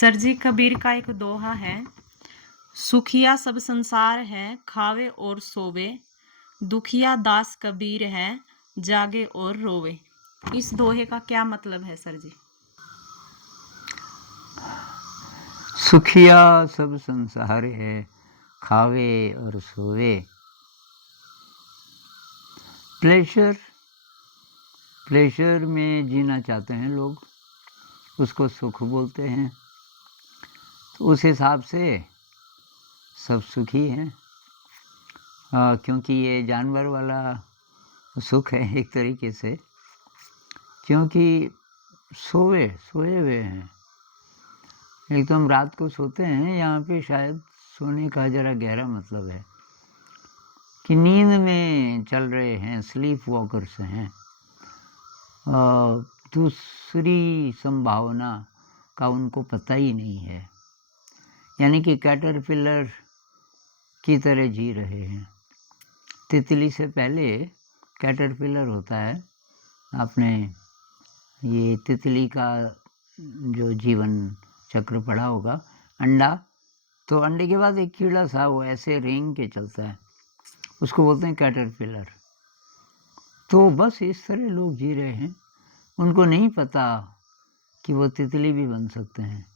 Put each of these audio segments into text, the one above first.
Sir जी, कबीर का एक दोहा है। सुखिया सब संसार है, खावे और सोवे। दुखिया दास कबीर है, जागे और रोवे। इस दोहे का क्या मतलब है सर जी? सुखिया सब संसार है, खावे और सोवे। प्लेजर में जीना चाहते हैं लोग, उसको सुख बोलते हैं। तो उस हिसाब से सब सुखी हैं, क्योंकि ये जानवर वाला सुख है एक तरीके से, क्योंकि सोए हुए हैं। एकदम रात को सोते हैं। यहाँ पे शायद सोने का ज़रा गहरा मतलब है कि नींद में चल रहे हैं, स्लीप वॉकर्स हैं। दूसरी संभावना का उनको पता ही नहीं है, यानी कि कैटरपिलर की तरह जी रहे हैं। तितली से पहले कैटरपिलर होता है। आपने ये तितली का जो जीवन चक्र पढ़ा होगा। अंडा, तो अंडे के बाद एक कीड़ा सा वो ऐसे रेंग के चलता है, उसको बोलते हैं कैटरपिलर। तो बस इस तरह लोग जी रहे हैं। उनको नहीं पता कि वो तितली भी बन सकते हैं।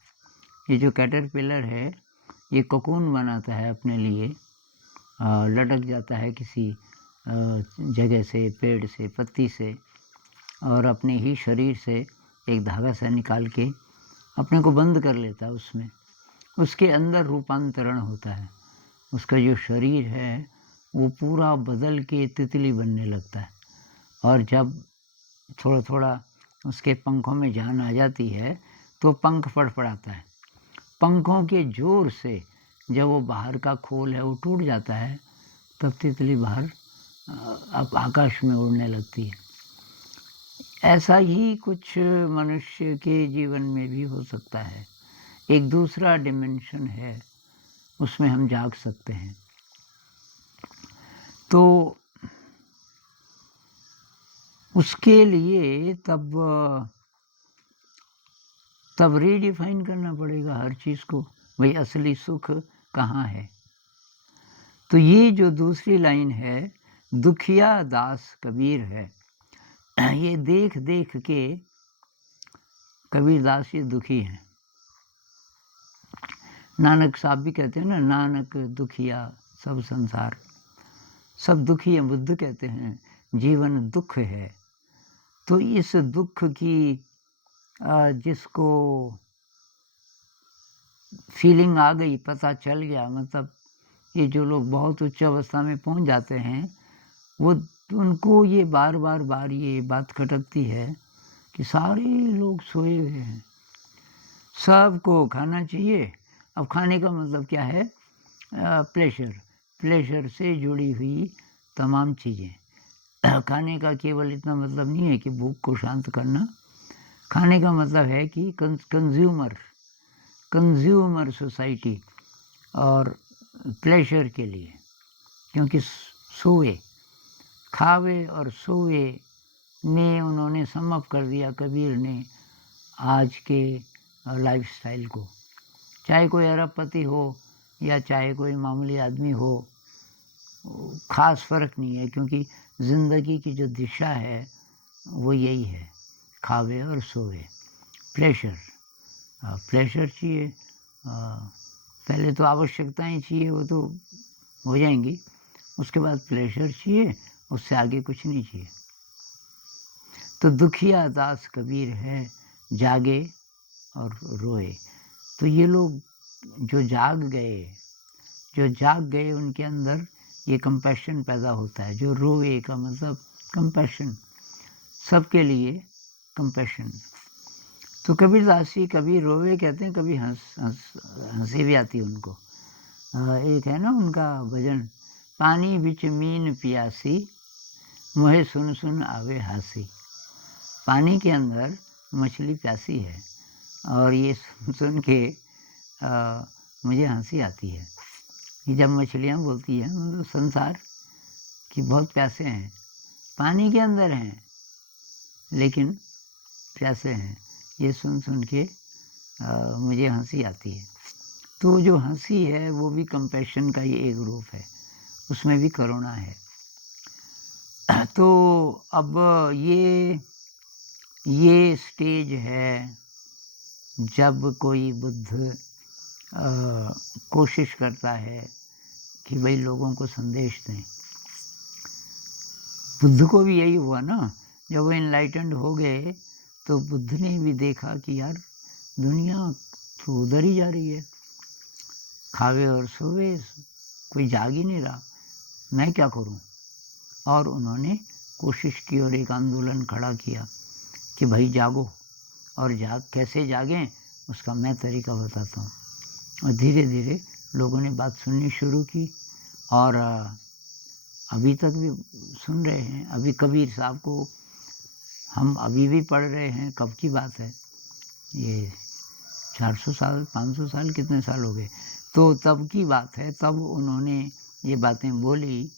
ये जो कैटरपिलर है, ये कोकून बनाता है अपने लिए, लटक जाता है किसी जगह से, पेड़ से, पत्ती से, और अपने ही शरीर से एक धागा सा निकाल के अपने को बंद कर लेता है उसमें। उसके अंदर रूपांतरण होता है। उसका जो शरीर है वो पूरा बदल के तितली बनने लगता है। और जब थोड़ा थोड़ा उसके पंखों में जान आ जाती है तो पंख फड़फड़ाता है। पंखों के जोर से जब वो बाहर का खोल है वो टूट जाता है, तब तितली बाहर अब आकाश में उड़ने लगती है। ऐसा ही कुछ मनुष्य के जीवन में भी हो सकता है। एक दूसरा डिमेंशन है, उसमें हम जाग सकते हैं। तो उसके लिए तब रीडिफाइन करना पड़ेगा हर चीज़ को। भाई असली सुख कहाँ है? तो ये जो दूसरी लाइन है, दुखिया दास कबीर है, ये देख देख के कबीरदास ये दुखी हैं। नानक साहब भी कहते हैं ना, नानक दुखिया सब संसार, सब दुखी हैं। बुद्ध कहते हैं जीवन दुख है। तो इस दुख की जिसको फीलिंग आ गई, पता चल गया, मतलब ये जो लोग बहुत उच्च अवस्था में पहुंच जाते हैं, वो उनको ये बार ये बात खटकती है कि सारे लोग सोए हुए हैं, सबको खाना चाहिए। अब खाने का मतलब क्या है? प्लेजर से जुड़ी हुई तमाम चीज़ें। खाने का केवल इतना मतलब नहीं है कि भूख को शांत करना। खाने का मतलब है कि कंज्यूमर सोसाइटी और प्लेजर के लिए, क्योंकि सोए, खावे और सोए में उन्होंने सम अप कर दिया कबीर ने आज के लाइफस्टाइल को। चाहे कोई अरबपति हो या चाहे कोई मामूली आदमी हो, ख़ास फ़र्क नहीं है, क्योंकि ज़िंदगी की जो दिशा है वो यही है, खावे और सोवे। प्लेजर चाहिए, पहले तो आवश्यकताएं चाहिए, वो तो हो जाएंगी, उसके बाद प्लेजर चाहिए, उससे आगे कुछ नहीं चाहिए। तो दुखिया दास कबीर है, जागे और रोए। तो ये लोग जो जाग गए उनके अंदर ये कंपैशन पैदा होता है। जो रोए का मतलब कंपैशन, सबके लिए कंपैशन। तो कबीरदास जी कभी रोवे कहते हैं, कभी हंसी भी आती है उनको। एक है ना उनका भजन, पानी बिच मीन पियासी, मोहे सुन सुन आवे हासी। पानी के अंदर मछली प्यासी है और ये सुन के मुझे हंसी आती है कि जब मछलियाँ बोलती हैं, मतलब संसार कि बहुत प्यासे हैं, पानी के अंदर हैं लेकिन प्यासे हैं, ये सुन सुन के मुझे हंसी आती है। तो जो हंसी है वो भी कंपैशन का ही एक रूप है, उसमें भी करुणा है। तो अब ये स्टेज है जब कोई बुद्ध कोशिश करता है कि भाई लोगों को संदेश दें। बुद्ध को भी यही हुआ ना, जब वो इनलाइटेंड हो गए तो बुद्ध ने भी देखा कि यार दुनिया तो उधर ही जा रही है, खावे और सोवे, कोई जाग ही नहीं रहा, मैं क्या करूं। और उन्होंने कोशिश की और एक आंदोलन खड़ा किया कि भाई जागो, और कैसे जागें उसका मैं तरीका बताता हूँ। और धीरे धीरे लोगों ने बात सुननी शुरू की, और अभी तक भी सुन रहे हैं। अभी कबीर साहब को हम अभी भी पढ़ रहे हैं। कब की बात है ये, 400 साल 500 साल कितने साल हो गए, तो तब की बात है। तब उन्होंने ये बातें बोली,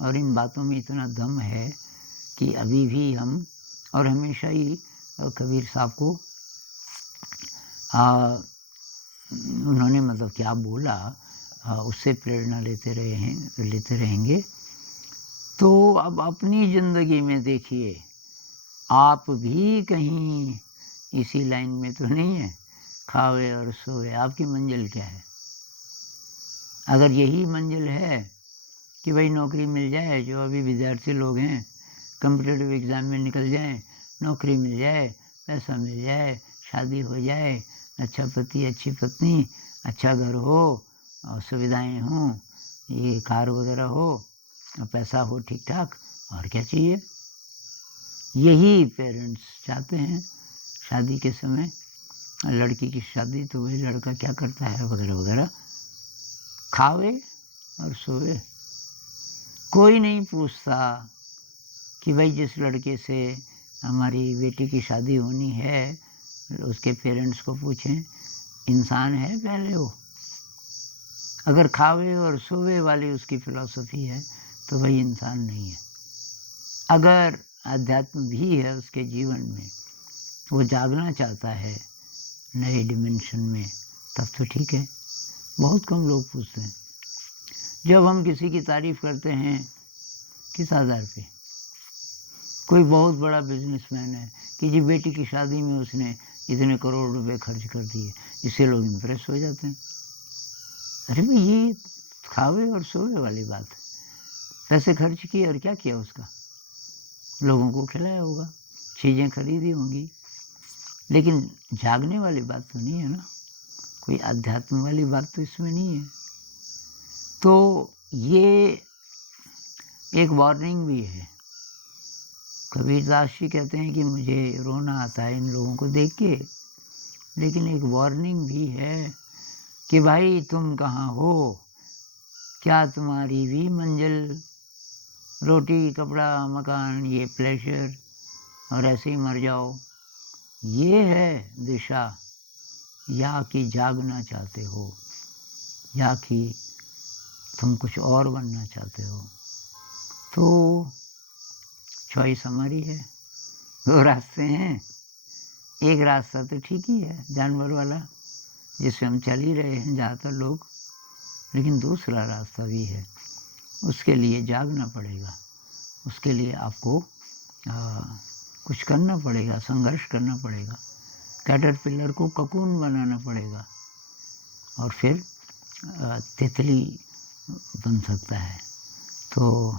और इन बातों में इतना दम है कि अभी भी हम, और हमेशा ही कबीर साहब को उन्होंने मतलब क्या बोला उससे प्रेरणा लेते रहेंगे। तो अब अपनी ज़िंदगी में देखिए, आप भी कहीं इसी लाइन में तो नहीं है, खावे और सोवे। आपकी मंजिल क्या है? अगर यही मंजिल है कि भाई नौकरी मिल जाए, जो अभी विद्यार्थी लोग हैं कम्पिटिटिव एग्ज़ाम में निकल जाएं, नौकरी मिल जाए, पैसा मिल जाए, शादी हो जाए, अच्छा पति अच्छी पत्नी, अच्छा घर हो और सुविधाएं हों, ये कार वगैरह हो और पैसा हो ठीक ठाक, और क्या चाहिए। यही पेरेंट्स चाहते हैं। शादी के समय लड़की की शादी तो वही लड़का क्या करता है वगैरह वगैरह, खावे और सोवे। कोई नहीं पूछता कि भाई जिस लड़के से हमारी बेटी की शादी होनी है उसके पेरेंट्स को पूछें इंसान है पहले वो। अगर खावे और सोवे वाली उसकी फिलॉसफी है तो भाई इंसान नहीं है। अगर अध्यात्म भी है उसके जीवन में, वो जागना चाहता है नए डिमेंशन में, तब तो ठीक है। बहुत कम लोग पूछते हैं। जब हम किसी की तारीफ़ करते हैं किस आधार पे, कोई बहुत बड़ा बिजनेसमैन है कि जी बेटी की शादी में उसने इतने करोड़ रुपए खर्च कर दिए, इससे लोग इम्प्रेस हो जाते हैं। अरे भाई ये खावे और सोवे वाली बात है। पैसे खर्च किए और क्या किया उसका, लोगों को खिलाया होगा, चीज़ें खरीदी होंगी, लेकिन जागने वाली बात तो नहीं है ना, कोई अध्यात्म वाली बात तो इसमें नहीं है। तो ये एक वार्निंग भी है। कबीरदास जी कहते हैं कि मुझे रोना आता है इन लोगों को देख के, लेकिन एक वार्निंग भी है कि भाई तुम कहाँ हो, क्या तुम्हारी भी मंजिल रोटी कपड़ा मकान ये प्लेजर और ऐसे ही मर जाओ, ये है दिशा, या कि जागना चाहते हो, या कि तुम कुछ और बनना चाहते हो। तो चॉइस हमारी है। दो रास्ते हैं। एक रास्ता तो ठीक ही है जानवर वाला, जिससे हम चल ही रहे हैं ज़्यादातर लोग, लेकिन दूसरा रास्ता भी है। उसके लिए जागना पड़ेगा, उसके लिए आपको कुछ करना पड़ेगा, संघर्ष करना पड़ेगा, कैटरपिलर को ककून बनाना पड़ेगा, और फिर तितली बन सकता है। तो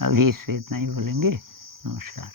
अभी इससे इतना ही बोलेंगे। नमस्कार।